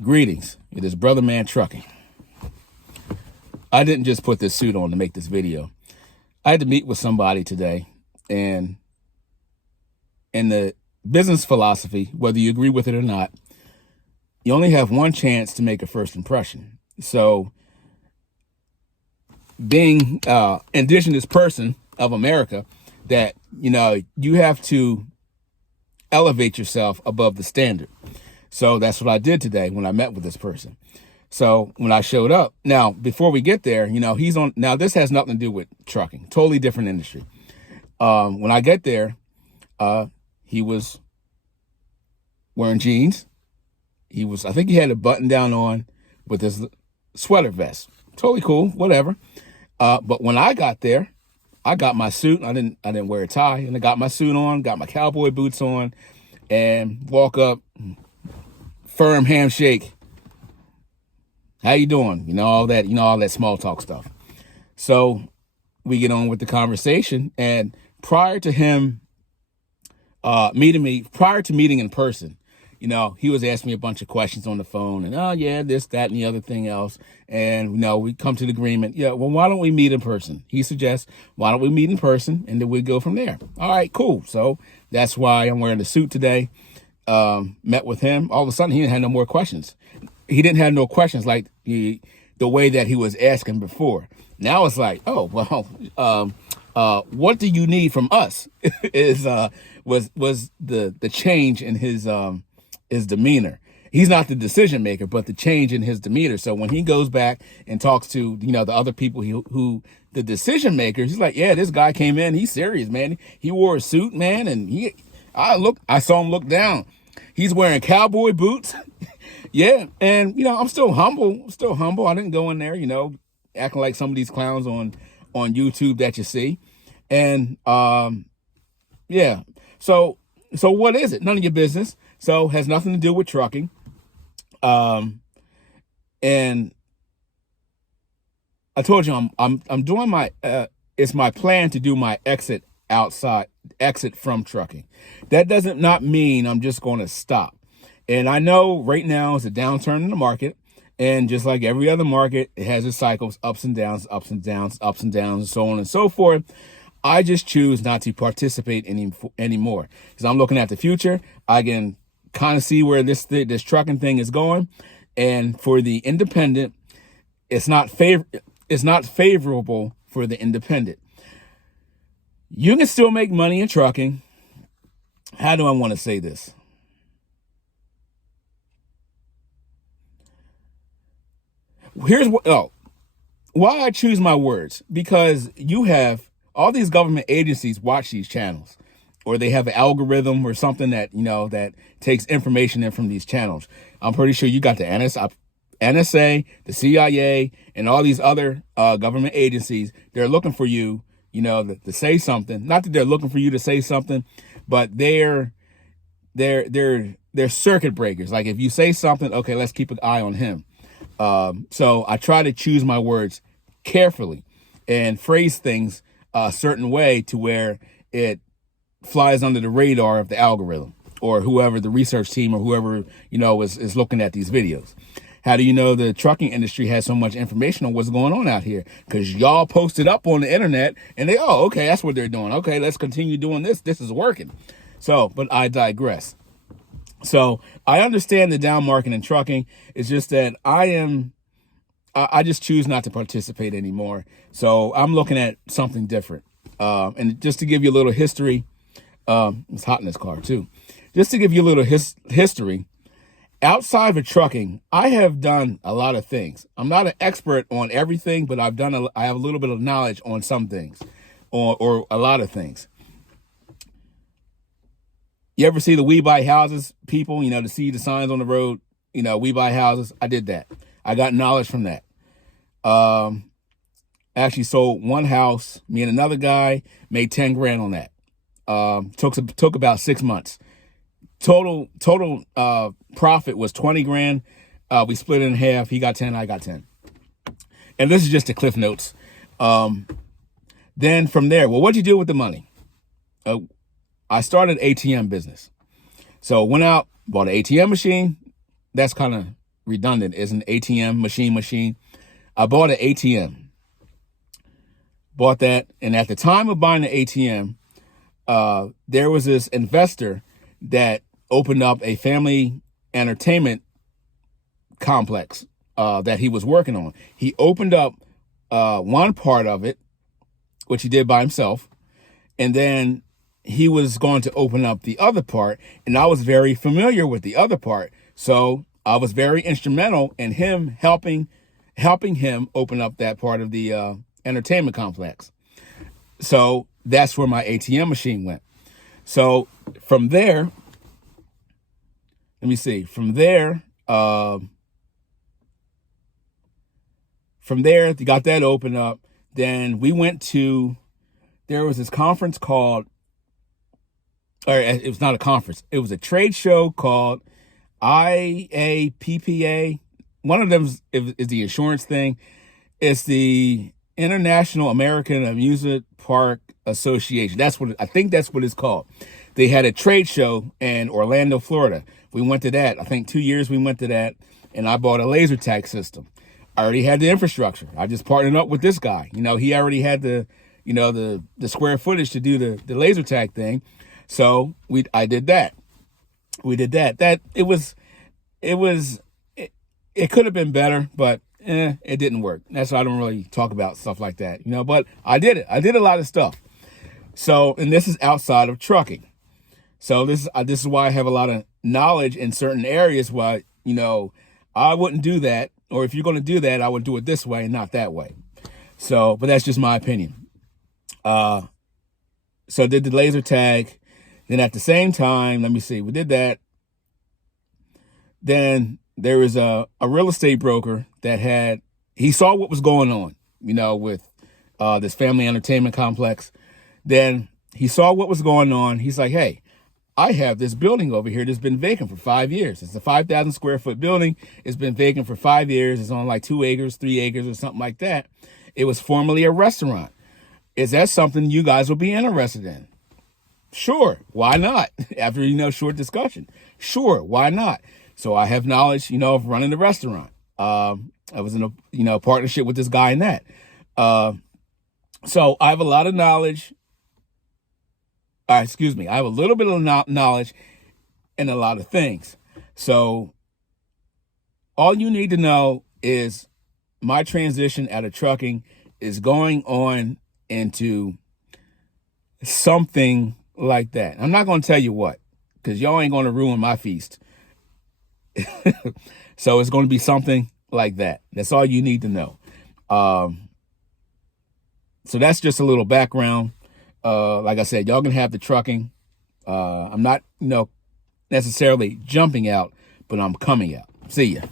Greetings. It is Brother Man Trucking. I didn't just put this suit on to make this video. I had to meet with somebody today, and in the business philosophy, whether you agree with it or not, you only have one chance to make a first impression. So being indigenous person of America, that, you have to elevate yourself above the standard. So that's what I did today when I met with this person. So when I showed up, now, before we get there, now this has nothing to do with trucking, totally different industry. When I get there, he was wearing jeans. I think he had a button down on with his sweater vest. Totally cool, whatever. But when I got there, I got my suit. I didn't wear a tie, and I got my suit on, got my cowboy boots on, and walk up, firm handshake. How you doing? All that small talk stuff. So we get on with the conversation, and prior to meeting in person, he was asking me a bunch of questions on the phone, and this, that, and the other thing else. And we come to the agreement. Yeah, well, why don't we meet in person? He suggests, why don't we meet in person, and then we go from there. All right, cool. So that's why I'm wearing the suit today. Met with him. All of a sudden, he didn't have no more questions. He didn't have no questions like the way that he was asking before. Now it's like, oh, well, what do you need from us? was the change in his demeanor. He's not the decision maker, but the change in his demeanor. So when he goes back and talks to the other people who the decision makers, he's like, yeah, this guy came in, he's serious, man. He wore a suit, man, and I saw him look down. He's wearing cowboy boots. Yeah, and I'm still humble. I didn't go in there, acting like some of these clowns on YouTube that you see. And yeah. So what is it? None of your business. So has nothing to do with trucking. And I told you I'm doing my it's my plan to do my exit from trucking. That doesn't not mean I'm just going to stop. And I know right now is a downturn in the market, and just like every other market, it has its cycles, ups and downs, and so on and so forth. I just choose not to participate anymore because I'm looking at the future. I can kind of see where this trucking thing is going, and for the independent, it's not favorable for the independent. You can still make money in trucking. How do I want to say this? Why I choose my words, because you have all these government agencies watch these channels, or they have an algorithm or something that, that takes information in from these channels. I'm pretty sure you got the NSA, the CIA, and all these other government agencies. They're looking for you, to say something. Not that they're looking for you to say something, but they're circuit breakers. Like if you say something, okay, let's keep an eye on him. So I try to choose my words carefully and phrase things a certain way to where it flies under the radar of the algorithm or whoever, the research team or whoever, is looking at these videos. How do you know the trucking industry has so much information on what's going on out here? Because y'all posted up on the internet and okay, that's what they're doing. Okay, let's continue doing this. This is working. So, but I digress. So I understand the down market in trucking. It's just that I just choose not to participate anymore. So I'm looking at something different. And just to give you a little history, it's hot in this car too. Just to give you a little history, outside of trucking, I have done a lot of things. I'm not an expert on everything, but I have a little bit of knowledge on some things, or a lot of things. You ever see the We Buy Houses people, to see the signs on the road, We Buy Houses? I did that. I got knowledge from that. Actually sold one house. Me and another guy made 10 grand on that. Took about 6 months. Total profit was 20 grand. We split it in half. He got 10, I got 10. And this is just the cliff notes. Then from there, well, what'd you do with the money? I started ATM business. So went out, bought an ATM machine. that's kind of redundant. Is an ATM machine. I bought an ATM. Bought that, and at the time of buying the ATM, there was this investor that opened up a family entertainment complex that he was working on. He opened up one part of it, which he did by himself, and then he was going to open up the other part, and I was very familiar with the other part, so I was very instrumental in him helping him open up that part of the entertainment complex. So that's where my ATM machine went. So from there, let me see. From there, they got that open up. Then we went to, there was this conference called, or it was not a conference. It was a trade show called IAPPA. One of them is the insurance thing. It's the International American Amusement Park Association. I think that's what it's called. They had a trade show in Orlando, Florida. We went to that. I think 2 years we went to that, and I bought a laser tag system. I already had the infrastructure. I just partnered up with this guy. He already had the square footage to do the laser tag thing. So I did that. We did that. It could have been better, but it didn't work. That's why I don't really talk about stuff like that, but I did it. I did a lot of stuff. So, and this is outside of trucking. So this is why I have a lot of knowledge in certain areas where, I wouldn't do that. Or if you're going to do that, I would do it this way and not that way. So, but that's just my opinion. So I did the laser tag. Then at the same time, let me see, we did that. Then there was a real estate broker that he saw what was going on, with this family entertainment complex. Then he saw what was going on. He's like, hey, I have this building over here that's been vacant for 5 years. It's a 5,000 square foot building. It's been vacant for 5 years. It's on like 2 acres, 3 acres or something like that. It was formerly a restaurant. Is that something you guys will be interested in? Sure. Why not? After, short discussion. Sure. Why not? So I have knowledge, of running the restaurant. I was in a, partnership with this guy in that. So I have a lot of knowledge. I have a little bit of knowledge in a lot of things. So all you need to know is my transition out of trucking is going on into something like that. I'm not going to tell you what, because y'all ain't going to ruin my feast. So it's going to be something like that. That's all you need to know. So that's just a little background. Like I said, y'all can have the trucking. I'm not, necessarily jumping out, but I'm coming out. See ya.